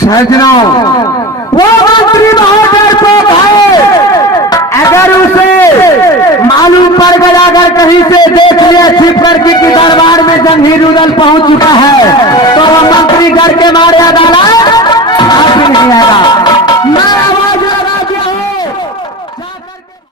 सजनों, वो मंत्री महोदय को भाई अगर उसे मालूम पड़ गया, अगर कहीं से देख लिया छिप करके कि दरबार में जंगीर उदल पहुंच चुका है, तो वो मंत्री घर के मारे अदालत नहीं आएगा।